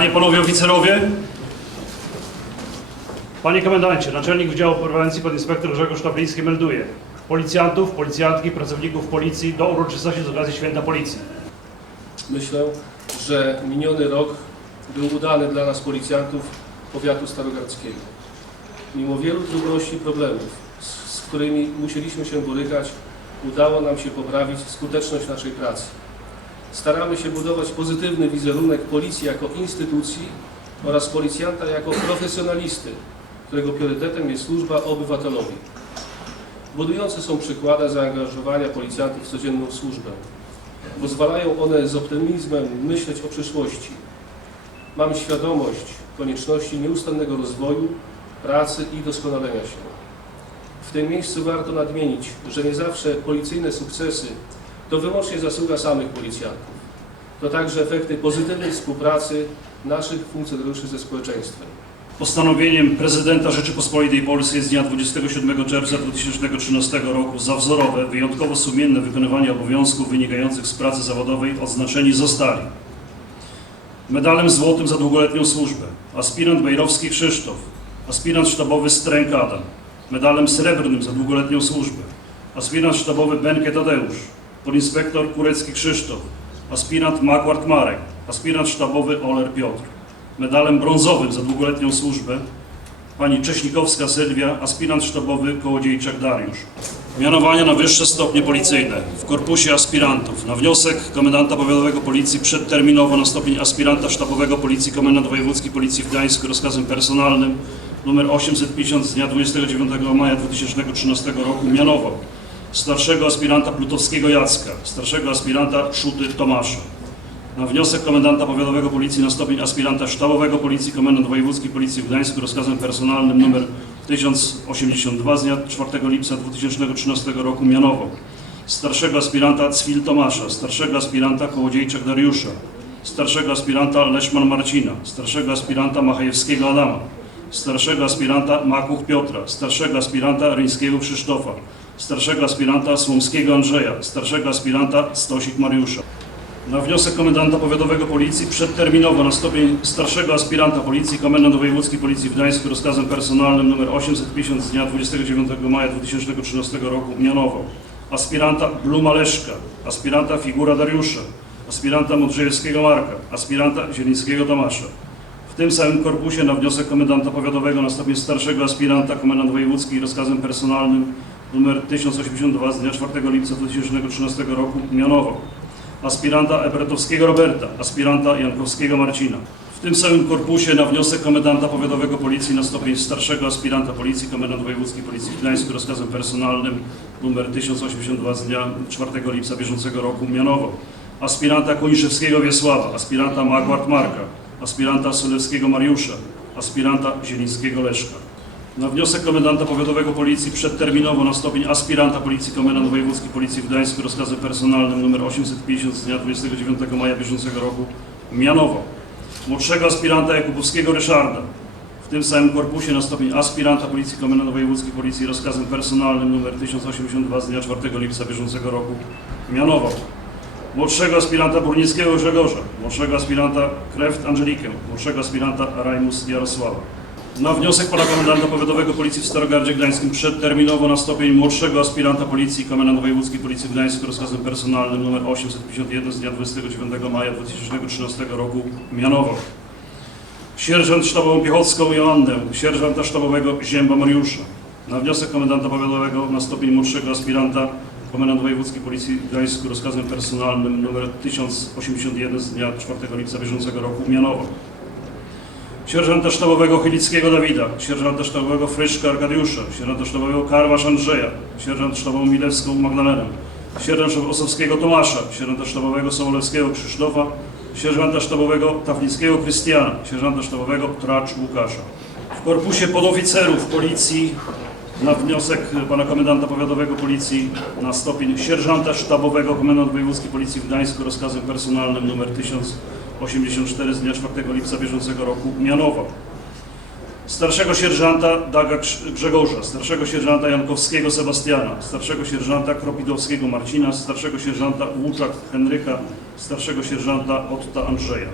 Panie, Panowie Oficerowie, Panie Komendancie, Naczelnik Wydziału Prewencji Podinspektor Grzegorz Tabliński melduje policjantów, policjantki, pracowników Policji do uroczystości z okazji Święta Policji. Myślę, że miniony rok był udany dla nas policjantów powiatu starogardzkiego. Mimo wielu trudności i problemów, z, z którymi musieliśmy się borykać, udało nam się poprawić skuteczność naszej pracy. Staramy się budować pozytywny wizerunek policji jako instytucji oraz policjanta jako profesjonalisty, którego priorytetem jest służba obywatelowi. Budujące są przykłady zaangażowania policjantów w codzienną służbę. Pozwalają one z optymizmem myśleć o przyszłości. Mam świadomość konieczności nieustannego rozwoju, pracy i doskonalenia się. W tym miejscu warto nadmienić, że nie zawsze policyjne sukcesy to wyłącznie zasługa samych policjantów. To także efekty pozytywnej współpracy naszych funkcjonariuszy ze społeczeństwem. Postanowieniem prezydenta Rzeczypospolitej Polskiej z dnia 27 czerwca 2013 roku za wzorowe, wyjątkowo sumienne wykonywanie obowiązków wynikających z pracy zawodowej odznaczeni zostali medalem złotym za długoletnią służbę aspirant Bejrowski Krzysztof, aspirant sztabowy Stręk Adam, medalem srebrnym za długoletnią służbę aspirant sztabowy Benke Tadeusz, podinspektor Kurecki Krzysztof, aspirant Makwart Marek, aspirant sztabowy Oler Piotr medalem brązowym za długoletnią służbę pani Cześnikowska Sylwia, aspirant sztabowy Kołodziejczak Dariusz. Mianowania na wyższe stopnie policyjne w korpusie aspirantów. Na wniosek komendanta powiatowego policji przedterminowo na stopień aspiranta sztabowego policji komendant wojewódzki policji w Gdańsku rozkazem personalnym nr 850 z dnia 29 maja 2013 roku mianował starszego aspiranta Plutowskiego Jacka, starszego aspiranta Szuty Tomasza. Na wniosek komendanta powiatowego policji na stopień aspiranta sztabowego policji komendant wojewódzki policji w Gdańsku rozkazem personalnym nr 1082 z dnia 4 lipca 2013 roku mianował starszego aspiranta Cwil Tomasza, starszego aspiranta Kołodziejczak Dariusza, starszego aspiranta Leszman Marcina, starszego aspiranta Machajewskiego Adama, starszego aspiranta Makuch Piotra, starszego aspiranta Ryńskiego Krzysztofa, starszego aspiranta Słomskiego Andrzeja, starszego aspiranta Stosik Mariusza. Na wniosek komendanta powiatowego policji przedterminowo na stopień starszego aspiranta policji komendant wojewódzki policji w Gdańsku rozkazem personalnym nr 850 z dnia 29 maja 2013 roku mianował aspiranta Bluma Leszka, aspiranta Figura Dariusza, aspiranta Modrzejewskiego Marka, aspiranta Zielińskiego Tomasza. W tym samym korpusie na wniosek komendanta powiatowego na stopień starszego aspiranta komendant wojewódzki rozkazem personalnym nr 1082 z dnia 4 lipca 2013 roku mianował aspiranta Ebretowskiego Roberta, aspiranta Jankowskiego Marcina. W tym samym korpusie na wniosek komendanta powiatowego policji na stopień starszego aspiranta policji komendant wojewódzki policji w Gdańsku rozkazem personalnym nr 1082 z dnia 4 lipca bieżącego roku mianował aspiranta Koniszewskiego Wiesława, aspiranta Magwart Marka, aspiranta Solewskiego Mariusza, aspiranta Zielińskiego Leszka. Na wniosek komendanta powiatowego policji przedterminowo na stopień aspiranta policji komendant wojewódzki policji w Gdańsku rozkazem personalnym nr 850 z dnia 29 maja bieżącego roku mianował młodszego aspiranta Jakubowskiego Ryszarda. W tym samym korpusie na stopień aspiranta policji komendant wojewódzki policji rozkazem personalnym nr 1082 z dnia 4 lipca bieżącego roku mianował młodszego aspiranta Burnickiego Grzegorza, młodszego aspiranta Kreft Angelikę, młodszego aspiranta Rajmus Jarosława. Na wniosek pana komendanta powiatowego policji w Starogardzie Gdańskim przedterminowo na stopień młodszego aspiranta policji komendant wojewódzki policji w Gdańsku rozkazem personalnym nr 851 z dnia 29 maja 2013 roku mianował sierżant sztabową piechocką Joannę, sierżanta sztabowego Zięba Mariusza. Na wniosek komendanta powiatowego na stopień młodszego aspiranta komendant wojewódzki policji w Gdańsku rozkazem personalnym nr 1081 z dnia 4 lipca bieżącego roku mianował sierżanta sztabowego Chylickiego Dawida, sierżanta sztabowego Fryszka Arkadiusza, sierżanta sztabowego Karwasz Andrzeja, sierżant sztabową Milewską Magdalenę, sierżant Osowskiego Tomasza, sierżanta sztabowego Sobolewskiego Krzysztofa, sierżanta sztabowego Taflickiego Krystiana, sierżanta sztabowego Tracz Łukasza. W korpusie podoficerów policji na wniosek pana komendanta powiatowego policji na stopień sierżanta sztabowego komendant wojewódzki policji w Gdańsku rozkazem personalnym nr 1084 z dnia 4 lipca bieżącego roku mianował starszego sierżanta Daga Grzegorza, starszego sierżanta Jankowskiego Sebastiana, starszego sierżanta Kropidowskiego Marcina, starszego sierżanta Łuczak Henryka, starszego sierżanta Otta Andrzeja.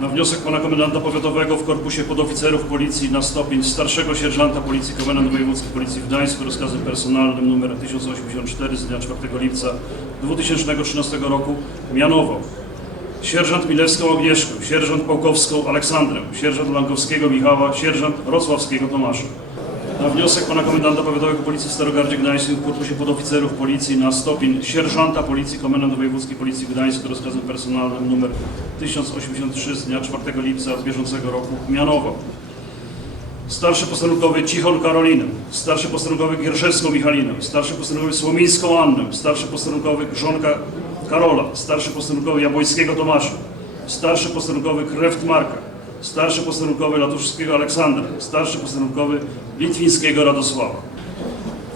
Na wniosek pana komendanta powiatowego w Korpusie Podoficerów Policji na stopień starszego sierżanta Policji Komendant Wojewódzki Policji w Gdańsku rozkazem personalnym nr 1084 z dnia 4 lipca 2013 roku mianował sierżant Milewską Agnieszkę, sierżant Pałkowską Aleksandrę, sierżant Lankowskiego Michała, sierżant Rosławskiego Tomasza. Na wniosek pana komendanta powiatowego Policji w Starogardzie Gdańskim w korpusie podoficerów Policji na stopień sierżanta Policji Komendant Wojewódzki Policji w Gdańsku rozkazem personalnym nr 1083 z dnia 4 lipca bieżącego roku mianował starszy posterunkowy Cichon Karolinę, starszy posterunkowy Gierszewską Michalinę, starszy posterunkowy Słomińską Annę, starszy posterunkowy Grzonka Karola, starszy posterunkowy Jabłońskiego Tomasza, starszy posterunkowy Kreft Marka, starszy posterunkowy Latuszewskiego Aleksandra, starszy posterunkowy Litwińskiego Radosława.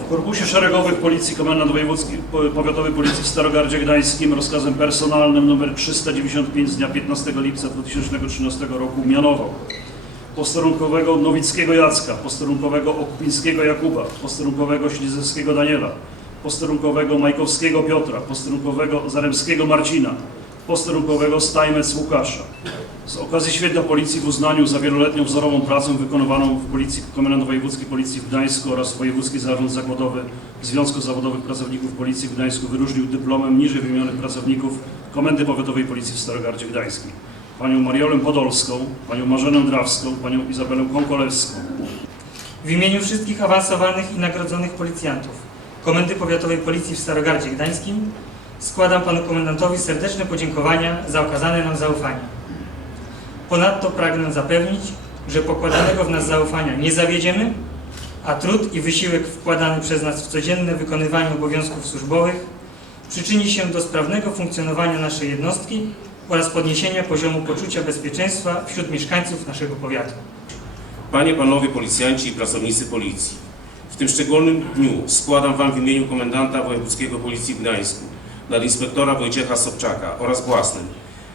W Korpusie Szeregowych Policji Komendant Wojewódzki po- Powiatowy Policji w Starogardzie Gdańskim rozkazem personalnym nr 395 z dnia 15 lipca 2013 roku mianował posterunkowego Nowickiego Jacka, posterunkowego Okupińskiego Jakuba, posterunkowego Ślizewskiego Daniela, posterunkowego Majkowskiego Piotra, posterunkowego Zaremskiego Marcina, posterunkowego Stajmec Łukasza. Z okazji Święta Policji w uznaniu za wieloletnią wzorową pracę wykonawaną w Policji Komendant Wojewódzkiej Policji w Gdańsku oraz Wojewódzki Zarząd Zakładowy Związku Zawodowych Pracowników Policji w Gdańsku wyróżnił dyplomem niżej wymienionych pracowników Komendy Powiatowej Policji w Starogardzie Gdańskim. Panią Mariolę Podolską, panią Marzenę Drawską, panią Izabelę Konkolewską. W imieniu wszystkich awansowanych i nagrodzonych policjantów Komendy Powiatowej Policji w Starogardzie Gdańskim składam panu komendantowi serdeczne podziękowania za okazane nam zaufanie. Ponadto pragnę zapewnić, że pokładanego w nas zaufania nie zawiedziemy, a trud i wysiłek wkładany przez nas w codzienne wykonywanie obowiązków służbowych przyczyni się do sprawnego funkcjonowania naszej jednostki oraz podniesienia poziomu poczucia bezpieczeństwa wśród mieszkańców naszego powiatu. Panie, Panowie Policjanci i pracownicy Policji, w tym szczególnym dniu składam Wam w imieniu Komendanta Wojewódzkiego Policji w Gdańsku, nadinspektora Wojciecha Sobczaka oraz własnym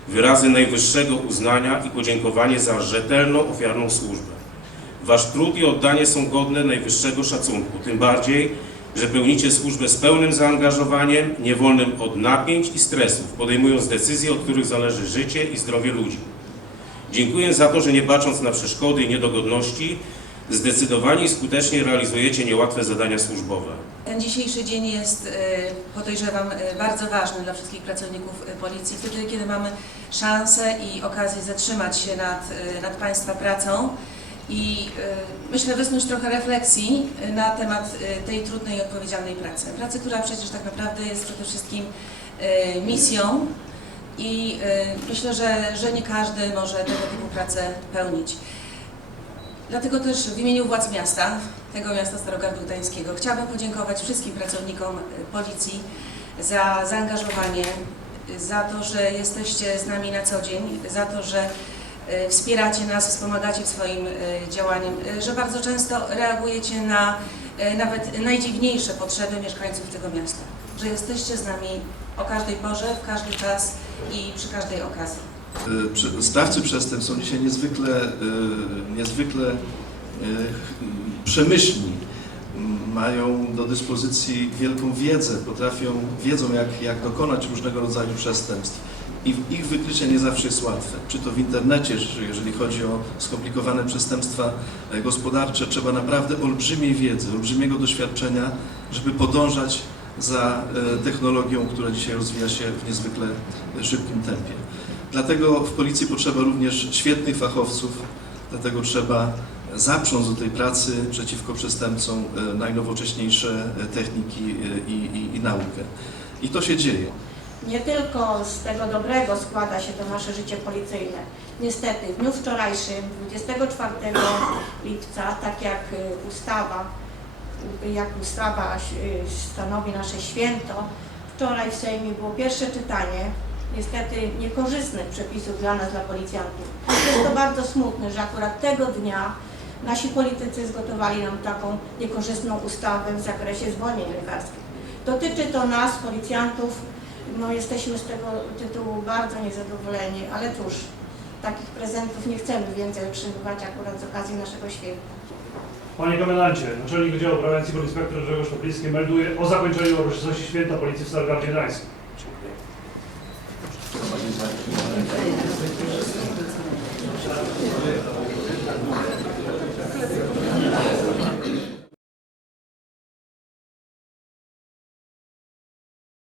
wyrazy najwyższego uznania i podziękowanie za rzetelną, ofiarną służbę. Wasz trud i oddanie są godne najwyższego szacunku, tym bardziej, że pełnicie służbę z pełnym zaangażowaniem, niewolnym od napięć i stresów, podejmując decyzje, od których zależy życie i zdrowie ludzi. Dziękuję za to, że nie bacząc na przeszkody i niedogodności, zdecydowanie i skutecznie realizujecie niełatwe zadania służbowe. Ten dzisiejszy dzień jest, e, podejrzewam, e, bardzo ważny dla wszystkich pracowników e, policji, wtedy kiedy mamy szansę i okazję zatrzymać się nad, nad Państwa pracą i myślę wysnuć trochę refleksji na temat tej trudnej i odpowiedzialnej pracy. Pracy, która przecież tak naprawdę jest przede wszystkim misją i myślę, że, że nie każdy może tego typu pracę pełnić. Dlatego też w imieniu władz miasta, tego miasta Starogardu Gdańskiego, chciałabym podziękować wszystkim pracownikom y, policji za zaangażowanie, za to, że jesteście z nami na co dzień, za to, że y, wspieracie nas, wspomagacie swoim y, działaniem, że bardzo często reagujecie na nawet najdziwniejsze potrzeby mieszkańców tego miasta, że jesteście z nami o każdej porze, w każdy czas i przy każdej okazji. Y, Sprawcy przestępstw są dzisiaj niezwykle, y, niezwykle y, przemyślni. Mają do dyspozycji wielką wiedzę, potrafią, wiedzą jak, jak dokonać różnego rodzaju przestępstw. I ich wykrycie nie zawsze jest łatwe. Czy to w internecie, czy jeżeli chodzi o skomplikowane przestępstwa e, gospodarcze, trzeba naprawdę olbrzymiej wiedzy, olbrzymiego doświadczenia, żeby podążać za e, technologią, która dzisiaj rozwija się w niezwykle e, szybkim tempie. Dlatego w policji potrzeba również świetnych fachowców, dlatego trzeba zaprząc do tej pracy przeciwko przestępcom e, najnowocześniejsze e, techniki e, i, i, i naukę. I to się dzieje. Nie tylko z tego dobrego składa się to nasze życie policyjne. Niestety, w dniu wczorajszym, 24 lipca, tak jak ustawa, jak ustawa stanowi nasze święto, wczoraj w Sejmie było pierwsze czytanie, niestety niekorzystnych przepisów dla nas, dla policjantów. Jest to bardzo smutne, że akurat tego dnia nasi politycy zgotowali nam taką niekorzystną ustawę w zakresie zwolnień lekarskich. Dotyczy to nas, policjantów, no jesteśmy z tego tytułu bardzo niezadowoleni, ale cóż, takich prezentów nie chcemy więcej otrzymywać akurat z okazji naszego święta. Panie Komendancie, Naczelnik Wydziału Prewencji Podinspektor Grzegorz Topliński melduje o zakończeniu uroczystości Święta Policji w Starogardzie Gdańskim. Dziękuję.